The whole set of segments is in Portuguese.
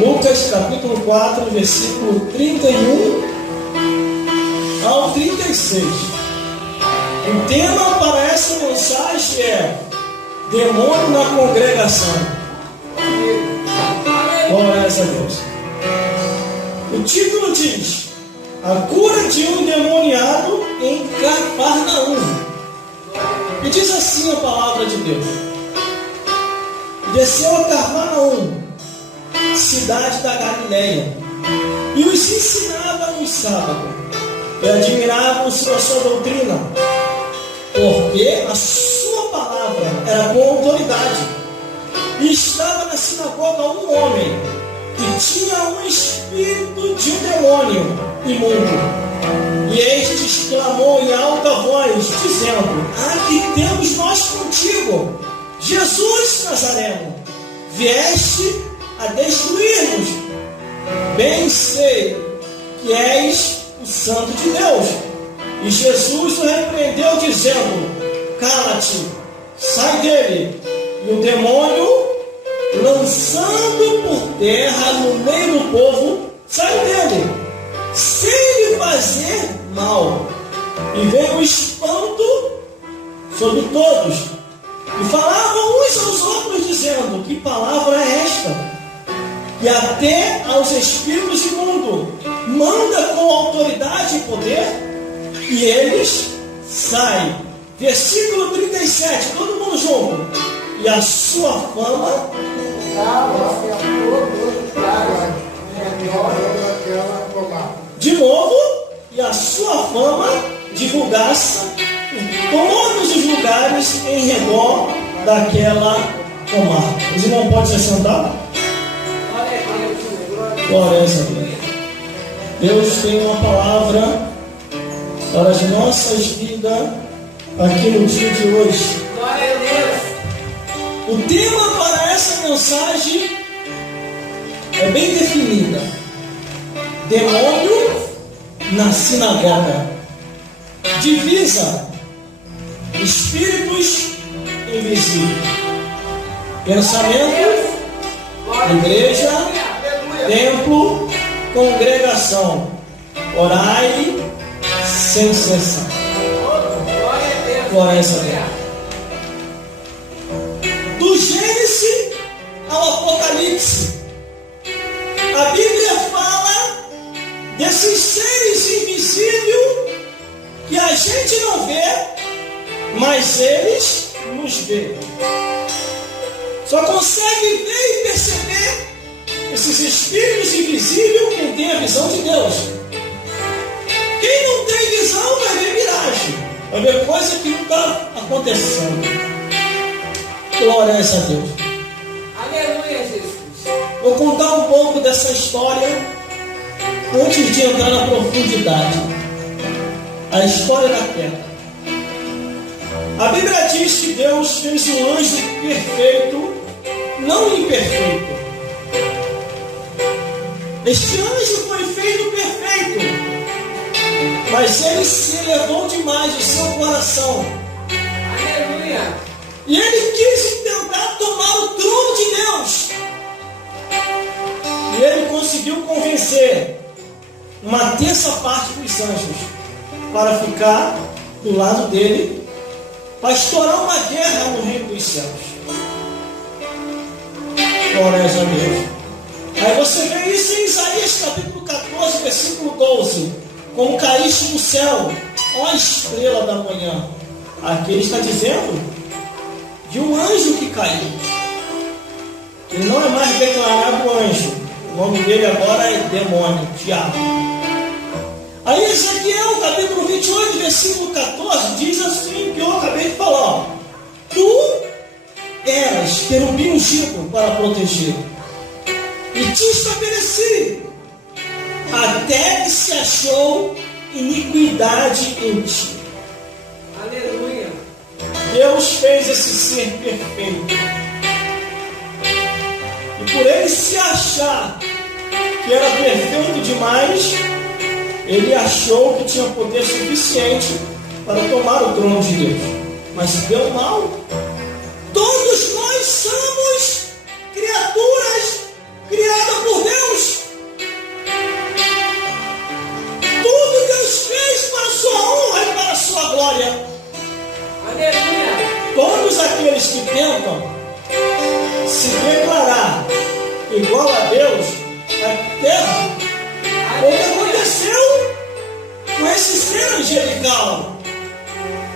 Lucas capítulo 4, versículo 31 ao 36. O tema para essa mensagem é demônio na congregação. Glória a Deus. O título diz: a cura de um endemoniado em Cafarnaum. E diz assim a palavra de Deus: desceu a Cafarnaum, cidade da Galileia, e os ensinava no sábado. E admiravam-se da sua doutrina, porque a sua palavra era com autoridade. E estava na sinagoga um homem que tinha um espírito de demônio imundo. E este exclamou em alta voz, dizendo: ah, que temos nós contigo, Jesus Nazareno? Vieste a destruir-nos. Bem sei que és o Santo de Deus. E Jesus o repreendeu, dizendo: cala-te, sai dele. E o demônio, lançando por terra no meio do povo, saiu dele, sem lhe fazer mal. E veio o espanto sobre todos. E falavam uns aos outros, dizendo: que palavra é esta? E até aos espíritos imundos manda com autoridade e poder, e eles saem. Versículo 37, todo mundo junto. E a sua fama, de novo, e a sua fama divulgasse em todos os lugares em redor daquela comarca. Os irmãos podem se sentar? Glória a Deus. Deus tem uma palavra para as nossas vidas aqui no dia de hoje. Glória a Deus. O tema para essa mensagem é bem definida: demônio na sinagoga. Divisa: espíritos invisíveis. Pensamento: igreja, templo, congregação. Orai sem cessar. Glória a Deus. Do Gênesis ao Apocalipse, a Bíblia fala desses seres invisíveis que a gente não vê, mas eles nos veem. Só consegue ver e perceber esses espíritos invisíveis quem tem a visão de Deus. Quem não tem visão vai ver miragem, vai ver coisa que não está acontecendo. Glória a Deus. Aleluia, Jesus. Vou contar um pouco dessa história antes de entrar na profundidade. A história da terra. A Bíblia diz que Deus fez um anjo perfeito, não imperfeito. Este anjo foi feito perfeito, mas ele se elevou demais o seu coração. Aleluia. E ele quis tentar tomar o trono de Deus. E ele conseguiu convencer uma terça parte dos anjos para ficar do lado dele, para estourar uma guerra no reino dos céus. Glória a Deus. Aí você vê isso em Isaías capítulo 14, versículo 12. Como caíste no céu, ó estrela da manhã. Aqui ele está dizendo de um anjo que caiu. Ele não é mais declarado anjo. O nome dele agora é demônio, diabo. Aí Ezequiel capítulo 28, versículo 14 diz assim, que eu acabei de falar: tu eras querubim ungido para proteger, e te estabeleci até que se achou iniquidade em ti. Aleluia. Deus fez esse ser perfeito, e por ele se achar que era perfeito demais, ele achou que tinha poder suficiente para tomar o trono de Deus. Mas se deu mal. Todos nós somos criaturas criadas por Deus. igual a Deus na terra. O que aconteceu com esse ser angelical?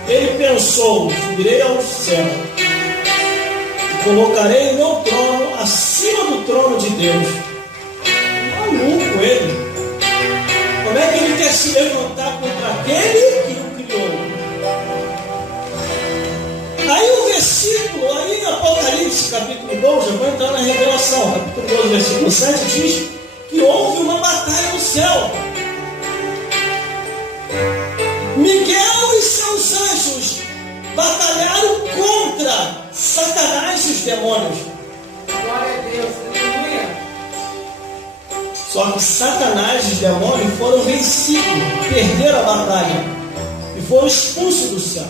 Ele pensou: subirei ao céu e colocarei o meu trono acima do trono de Deus. Maluco ele! Como é que ele quer se levantar contra aquele que o criou? Aí o versículo, aí em Apocalipse, capítulo 12, eu vou entrar na Revelação, capítulo 12, versículo 7, diz que houve uma batalha no céu. Miguel e seus anjos batalharam contra Satanás e os demônios. Glória a Deus, aleluia. Só que Satanás e os demônios foram vencidos, perderam a batalha e foram expulsos do céu.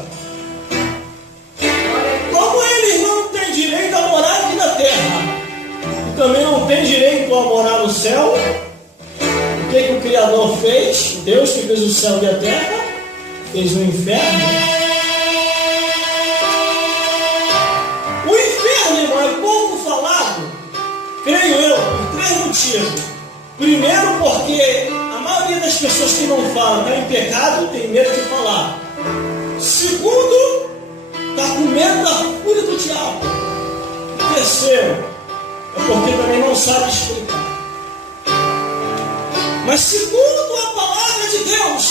Como eles não têm direito a morar aqui na terra e também não têm direito a morar no céu, o que o Criador fez? Deus que fez o céu e a terra fez o inferno. O inferno, irmão, é pouco falado, creio eu, por 3 motivos. Primeiro, porque a maioria das pessoas que não falam está em pecado, tem medo de falar. Segundo, está com medo da fúria do diabo. Terceiro, é porque também não sabe explicar. Mas segundo a palavra de Deus,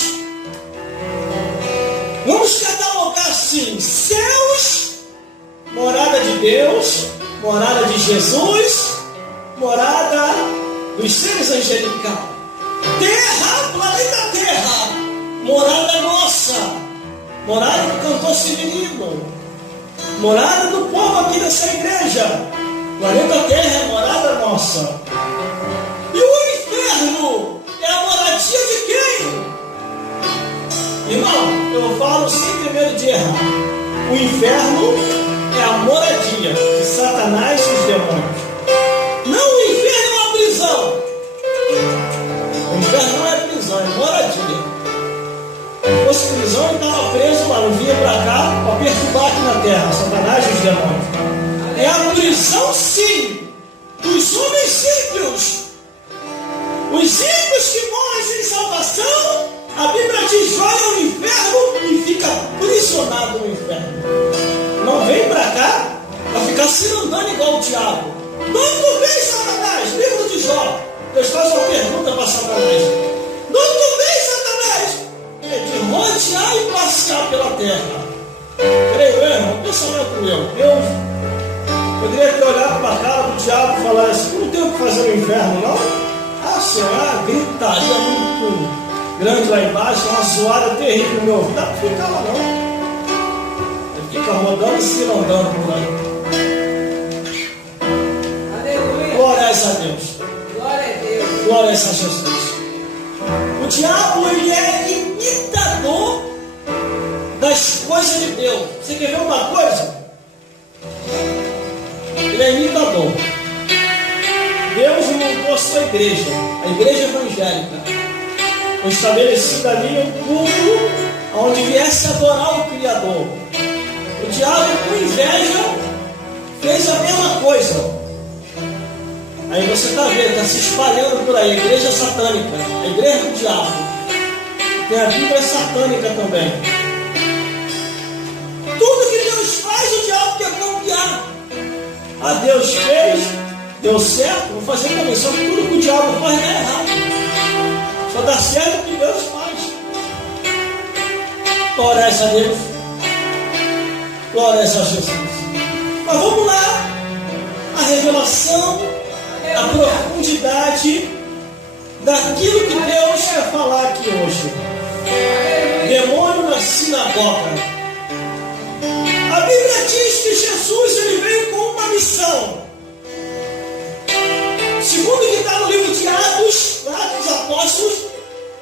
vamos catalogar assim: céus, morada de Deus, morada de Jesus, morada dos seres angelicais. Terra, planeta Terra, morada nossa, morada do cantor Severino, morada do povo aqui dessa igreja. Planeta Terra é morada nossa. E o inferno é a moradia de quem? Irmão, eu falo sem ter medo de errar. O inferno é a moradia de Satanás e os demônios. Não, o inferno é uma prisão. O inferno não é prisão, é moradia. Se fosse prisão, ele estava preso lá, não vinha para cá para perturbar aqui na terra, Satanás e os demônios. É a prisão, sim, dos homens ímpios. Os ímpios que morrem sem salvação, a Bíblia diz: vai ao inferno e fica aprisionado no inferno. Não vem para cá para ficar se andando igual o diabo. Não tu vês, Satanás? Livro de Jó. Deus faz uma pergunta para Satanás. Não tu vês, Satanás? É de rodear e passear pela terra. Creio eu, irmão, pensamento meu. Eu poderia ter olhado para a cara do diabo e falar assim: não tem o que fazer no inferno, não? Ah, Senhor, gritaria muito grande lá embaixo, uma zoada terrível no meu ouvido. Não dá para ficar lá, não. Ele fica rodando e se andando por aí. Glórias a Deus. Glória a Deus. Glórias a Jesus. O diabo, ele é imitador das coisas de Deus. Você quer ver uma coisa? Ele é imitador. Deus montou a sua igreja, a igreja evangélica. Foi estabelecida ali um culto onde viesse adorar o Criador. O diabo, com inveja, fez a mesma coisa. Aí você está vendo, está se espalhando por aí, a igreja satânica, a igreja do diabo. Tem a Bíblia satânica também. Tudo que Deus faz, o diabo quer copiar. Ah, Deus fez, deu certo, vou fazer também. Só que tudo que o diabo faz dá errado. Só dá certo o que Deus faz. Glórias a Deus. Glórias a Jesus. Mas vamos lá. A revelação, a profundidade daquilo que Deus quer falar aqui hoje. Demônio na sinagoga. A Bíblia diz que Jesus, ele veio com uma missão. Segundo o que está no livro de Atos dos Apóstolos,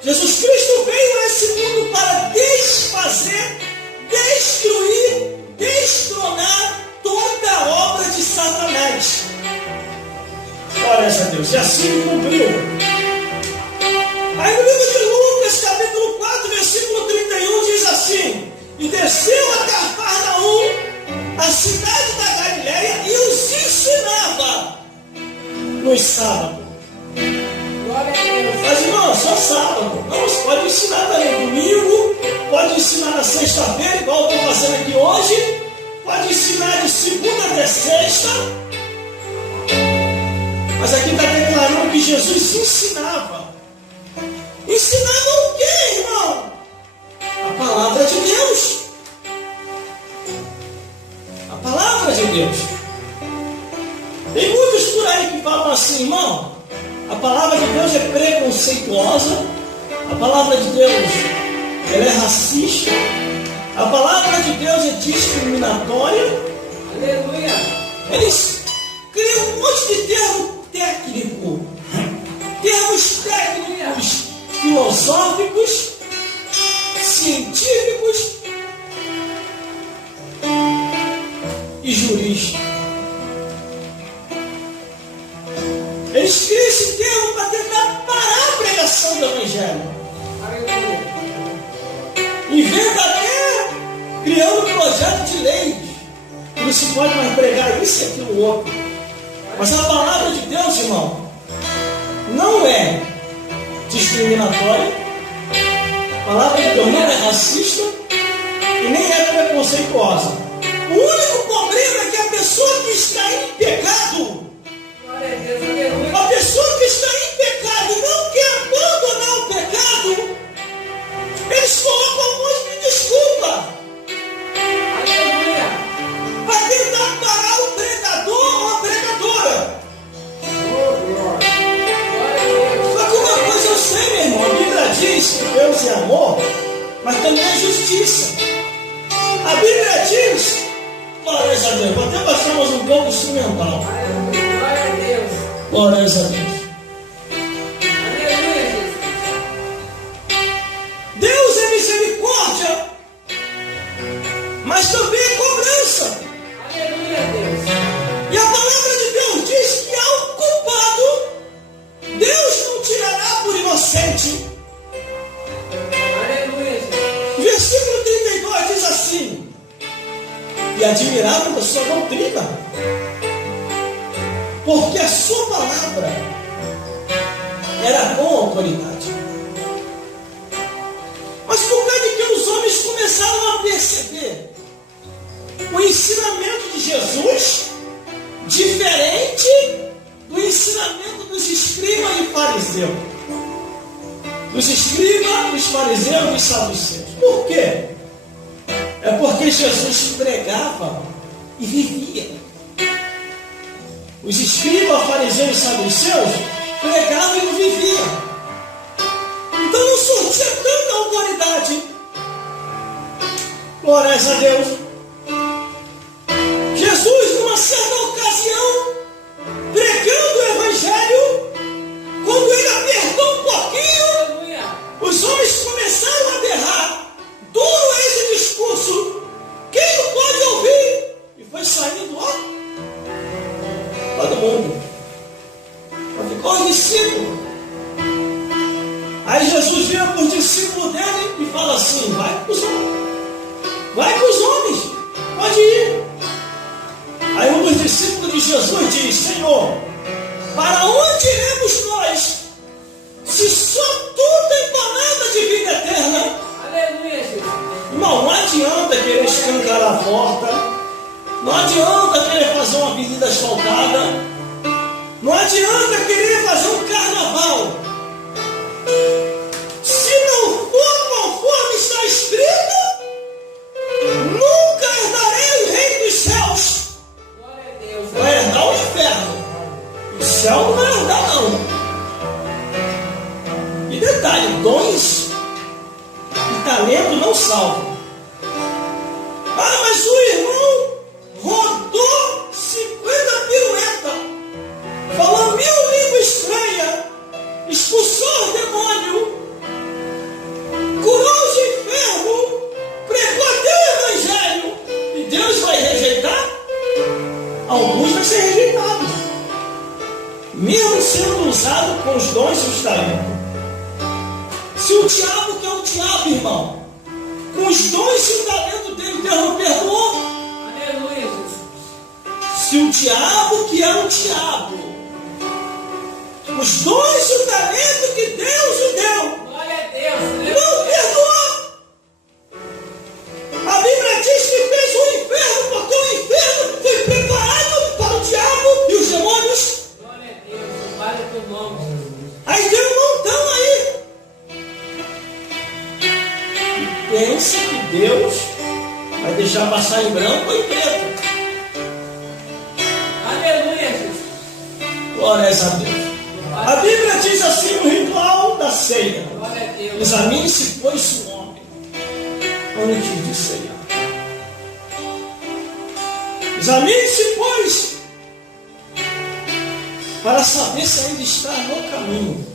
Jesus Cristo veio a esse mundo para desfazer, destruir, destronar toda a obra de Satanás. Glórias a Deus. E assim cumpriu. Aí no livro de Lucas, capítulo 4, versículo 31, diz assim: e desceu a Cafarnaum, a cidade da Galileia, e os ensinava nos sábados. Glória a Deus. Mas, irmão, só sábado. Não, você pode ensinar também domingo, pode ensinar na sexta-feira, igual eu estou fazendo aqui hoje, pode ensinar de segunda até sexta. Mas aqui está declarando que Jesus ensinava. Ensinava o quê, irmão? A palavra de Deus. A palavra de Deus. Tem muitos por aí que falam assim, irmão, a palavra de Deus é preconceituosa, a palavra de Deus ela é racista, a palavra de Deus é discriminatória. Aleluia. Eles criam um monte de termo técnico, termos técnicos, filosóficos, científicos e jurídicos. Eles criam esse termo para tentar parar a pregação do Evangelho. Aleluia. Inventa até criando projeto de leis, que não se pode mais pregar isso e aquilo outro. Mas a palavra de Deus, irmão, não é discriminatória, a palavra de Deus não é racista e nem é preconceituosa. O único problema é que a pessoa que está em pecado, Glória a Deus. Aleluia. a pessoa que está em pecado não quer abandonar o pecado, eles colocam um monte de desculpa Aleluia. para tentar parar o pregador ou a pregadora. Oh, glória. Glória a Deus. Só que uma coisa eu sei, meu irmão, a Bíblia diz que Deus é amor, mas também é justiça. A Bíblia diz, glória a Deus, vou até baixar mais um pouco instrumental. Aleluia. Glória a Deus. Glória a Deus. Aleluia, Jesus. Deus é misericórdia, mas também é cobrança. Aleluia, Deus. E a palavra de Deus diz que ao culpado, Deus não tirará por inocente. Aleluia, Jesus. Versículo 32 diz assim: e admiravam a sua doutrina, porque a sua palavra era com autoridade. Mas por causa de que os homens começaram a perceber o ensinamento de Jesus diferente do ensinamento dos escribas e fariseus. Dos escribas, dos fariseus e dos saduceus. Por quê? É porque Jesus pregava e vivia. Os escribas, fariseus e saduceus pregavam e não viviam. Então não surtia tanta autoridade. Glórias a Deus. Jesus, numa certa ocasião, pregando o Evangelho, quando ele apertou um pouquinho, Aleluia. os homens começaram a berrar: duro é esse discurso, quem não pode ouvir? E foi saindo, ó, todo mundo. Ficou os discípulos. Aí Jesus vira para os discípulos dele e fala assim: vai para os homens, vai para os homens, pode ir. Aí um dos discípulos de Jesus diz: Senhor, para onde iremos nós, se só tu tem palavra de vida eterna? Aleluia, Jesus. Irmão, não adianta querer escancarar a porta, não adianta querer fazer uma avenida asfaltada, não adianta querer fazer um carnaval. Se não for conforme está escrito, nunca herdarei o reino dos céus. Glória a Deus. Vai herdar o inferno. O céu não vai herdar, não. E detalhe, dons e talento não salvam. Ah, mas o irmão rodou 50 piruetas, falou 1000 línguas estranhas, expulsou o demônio, curou os enfermos, pregou até o Evangelho, e Deus vai rejeitar? Alguns vão ser rejeitados, mesmo sendo usado com os dons e os talentos. Se o diabo, que é o diabo, irmão, com os dons e o talento dele, Deus não perdoou. Aleluia, Jesus. Se o diabo, que é o diabo, os dons e o talento que Deus o deu. Glória a Deus. Não perdoou. A Bíblia diz que fez o inferno, porque o inferno foi preparado para o diabo e os demônios. Glória a Deus. Vale o teu nome, Jesus. Aí tem um montão aí. E pensa que Deus vai deixar passar em branco ou em preto. Aleluia, Jesus. Glórias a Deus. A Bíblia diz assim no ritual da ceia: Glória a Deus. examine-se, pois, o homem antes de ceiar. Examine-se, pois, para saber se ainda está no caminho.